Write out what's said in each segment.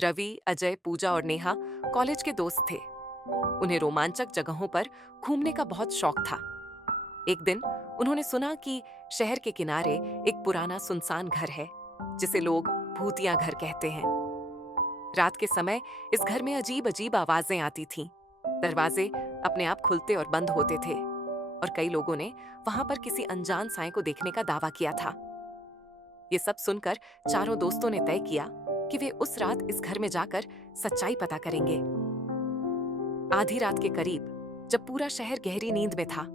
रवि, अजय, पूजा और नेहा कॉलेज के दोस्त थे। उन्हें रोमांचक जगहों पर घूमने का बहुत शौक था। एक दिन उन्होंने सुना कि शहर के किनारे एक पुराना सुनसान घर है, जिसे लोग भूतिया घर कहते हैं। रात के समय इस घर में अजीब अजीब आवाजें आती थीं। दरवाजे अपने आप खुलते और बंद होते थे, और कई लोगों ने वहां पर किसी अनजान साए को देखने का दावा किया था। ये सब सुनकर चारों दोस्तों ने तय किया कि वे उस रात इस घर में जाकर सच्चाई पता करेंगे। आधी रात के करीब, जब पूरा शहर गहरी नींद में था,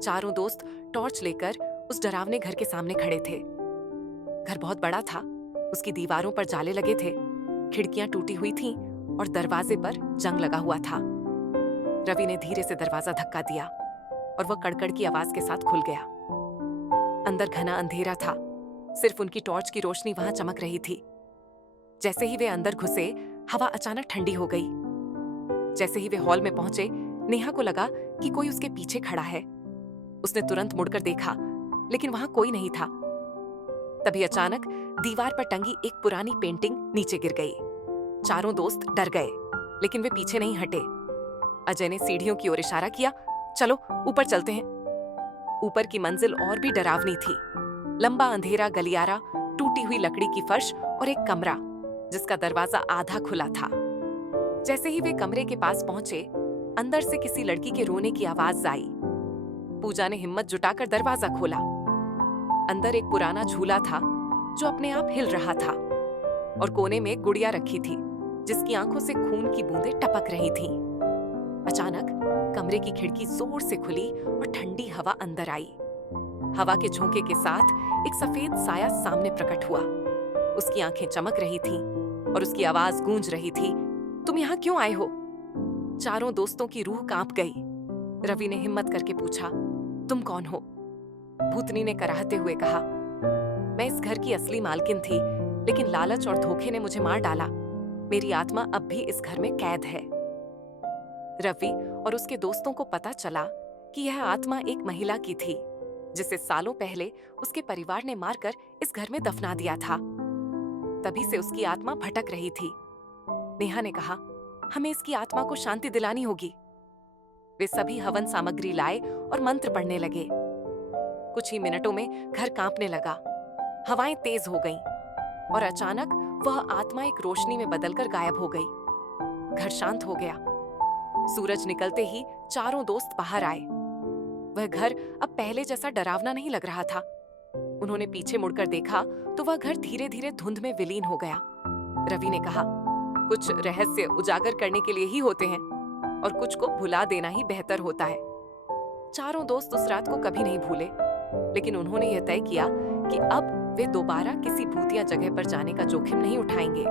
चारों दोस्त टॉर्च लेकर उस डरावने घर के सामने खड़े थे। घर बहुत बड़ा था, उसकी दीवारों पर जाले लगे थे, खिड़कियां टूटी हुई थीं और दरवाजे पर जंग लगा हुआ था। रवि ने धीरे से दरवाजा धक्का दिया और वह कड़कड़ की आवाज के साथ खुल गया। अंदर घना अंधेरा था, सिर्फ उनकी टॉर्च की रोशनी वहां चमक रही थी। जैसे ही वे अंदर घुसे, हवा अचानक ठंडी हो गई। जैसे ही वे हॉल में पहुंचे, नेहा को लगा कि कोई उसके पीछे खड़ा है। उसने तुरंत मुड़कर देखा, लेकिन वहां कोई नहीं था। तभी अचानक दीवार पर टंगी एक पुरानी पेंटिंग नीचे गिर गई। चारों दोस्त डर गए, लेकिन वे पीछे नहीं हटे। अजय ने सीढ़ियों की ओर इशारा किया, चलो ऊपर चलते हैं। ऊपर की मंजिल और भी डरावनी थी। लंबा अंधेरा गलियारा, टूटी हुई लकड़ी की फर्श और एक कमरा जिसका दरवाजा आधा खुला था। जैसे ही वे कमरे के पास पहुंचे, अंदर से किसी लड़की के रोने की आवाज आई। पूजा ने हिम्मत जुटाकर दरवाजा खोला। अंदर एक पुराना झूला था जो अपने आप हिल रहा था, और कोने में एक गुड़िया रखी थी जिसकी आंखों से खून की बूंदें टपक रही थीं। अचानक कमरे की खिड़की जोर से खुली और ठंडी हवा अंदर आई। हवा के झोंके के साथ एक सफेद साया सामने प्रकट हुआ। उसकी आंखें चमक रही थीं और उसकी आवाज गूंज रही थी, तुम यहाँ क्यों आए हो? चारों दोस्तों की रूह कांप गई। रवि ने हिम्मत करके पूछा, तुम कौन हो? भूतनी ने कराहते हुए कहा, मैं इस घर की असली मालकिन थी, लेकिन लालच और धोखे ने मुझे मार डाला। मेरी आत्मा अब भी इस घर में कैद है। रवि और उसके दोस्तों को पता चला कि यह आत्मा एक महिला की थी, जिसे सालों पहले उसके परिवार ने मारकर इस घर में दफना दिया था। तभी से उसकी आत्मा भटक रही थी। नेहा ने कहा, हमें इसकी आत्मा को शांति दिलानी होगी। वे सभी हवन सामग्री लाए और मंत्र पढ़ने लगे। कुछ ही मिनटों में घर कांपने लगा, हवाएं तेज हो गईं, और अचानक वह आत्मा एक रोशनी में बदलकर गायब हो गई। घर शांत हो गया। सूरज निकलते ही चारों दोस्त बाहर आए। वह घर अब पहले जैसा डरावना नहीं लग रहा था। उन्होंने पीछे मुड़कर देखा तो वह घर धीरे धीरे धुंध में विलीन हो गया। रवि ने कहा, कुछ रहस्य उजागर करने के लिए ही होते हैं, और कुछ को भुला देना ही बेहतर होता है। चारों दोस्त उस रात को कभी नहीं भूले, लेकिन उन्होंने यह तय किया कि अब वे दोबारा किसी भूतिया जगह पर जाने का जोखिम नहीं उठाएंगे।